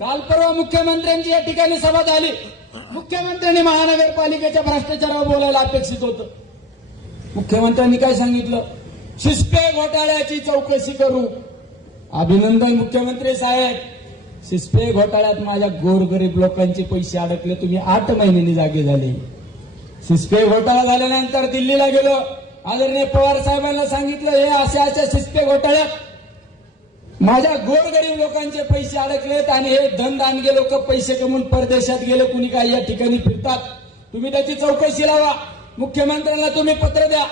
काल परवा मुख्यमंत्र्यांची या ठिकाणी सभा झाली. मुख्यमंत्र्यांनी महानगरपालिकेच्या भ्रष्टाचारावर बोलायला अपेक्षित होतं. मुख्यमंत्र्यांनी काय सांगितलं? सिस्पे घोटाळ्याची चौकशी करू. अभिनंदन मुख्यमंत्री साहेब. सिस्पे घोटाळ्यात माझ्या गोरगरीब लोकांचे पैसे अडकले. तुम्ही 8 महिन्यांनी जागे झाले. सिस्पे घोटाळा झाल्यानंतर दिल्लीला गेलो. आदरणीय पवार साहेबांना सांगितलं हे अशा सिस्पे घोटाळ्यात माझ्या गोरगरीब लोकांचे पैसे अडकलेत आणि हे धनदानगे लोक पैसे कमवून परदेशात गेले. कुणी काय या ठिकाणी फिरतात. तुम्ही त्याची चौकशी लावा. मुख्यमंत्र्यांना तुम्ही पत्र द्या.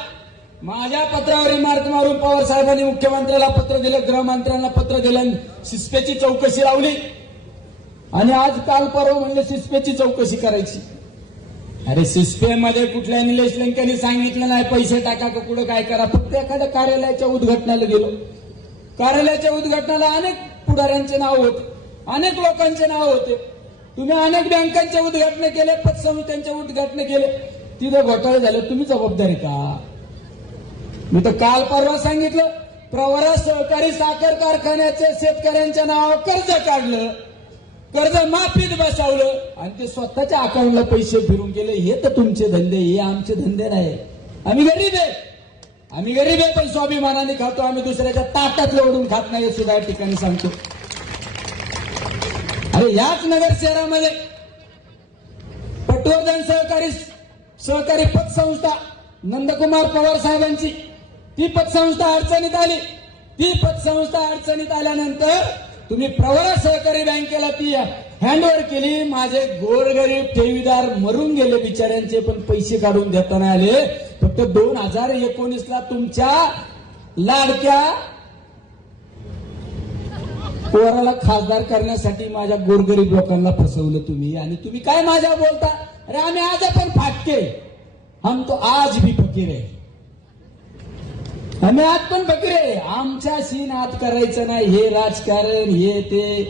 माझ्या पत्रावर रिमार्क मारून पवार साहेबांनी मुख्यमंत्र्याला पत्र दिलं, गृहमंत्र्यांना पत्र दिलं, सिस्पेची चौकशी लावली. आणि आज काल परवा म्हणलं सिस्पेची चौकशी करायची. अरे सिस्पेमध्ये कुठल्या निलेश लंकेने सांगितलं नाही पैसे टाका का कुठं काय करा. फक्त एखाद्या कार्यालयाच्या उद्घाटनाला गेलो. कार्यालयाच्या उद्घाटनाला अनेक पुढाऱ्यांचे नाव होते, अनेक लोकांचे नाव होते. तुम्ही अनेक बँकांचे उद्घाटन केले, पतसंस्थांचे उद्घाटन केले. तिथं घोटाळे झाले. तुम्ही जबाबदारी का? मी तर काल परवा सांगितलं प्रवरा सहकारी साखर कारखान्याचे शेतकऱ्यांच्या नावावर कर्ज काढलं, कर्ज माफीत बसवलं आणि ते स्वतःच्या अकाउंटला पैसे फिरून गेले. हे तर तुमचे धंदे, हे आमचे धंदे नाही. आम्ही गरीब आहे. आम्ही गरीब आहे पण स्वाभिमानाने खातो. आम्ही दुसऱ्याच्या ताटात ओढून खात नाही. हे सुद्धा या ठिकाणी सांगतो. अरे याच नगर शहरामध्ये पटवर्धन सहकारी पतसंस्था नंदकुमार पवार साहेबांची ती पतसंस्था अडचणीत आली. ती पतसंस्था अडचणीत आल्यानंतर तुम्ही प्रवरा सहकारी बँकेला ती हँडओव्हर केली. माझे गोरगरीब ठेवीदार मरून गेले बिचाऱ्यांचे, पण पैसे काढून देताना आले. फक्त 2019ला तुमच्या लाडक्या पोराला खासदार करण्यासाठी माझ्या गोरगरीब लोकांना फसवलं तुम्ही. आणि तुम्ही काय माझ्या बोलता? अरे आम्ही आज पण फाटके, हम तो आज भी फकीर आहे. आम्ही आज पण फकीर आहे. आमच्याशी नाद करायचं नाही. हे राजकारण हे ते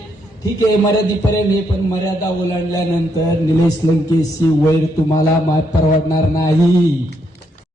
ठीक आहे मर्यादेपर्यंत हे, पण मर्यादा ओलांडल्यानंतर निलेश लंकेशी वैर तुम्हाला परवडणार नाही.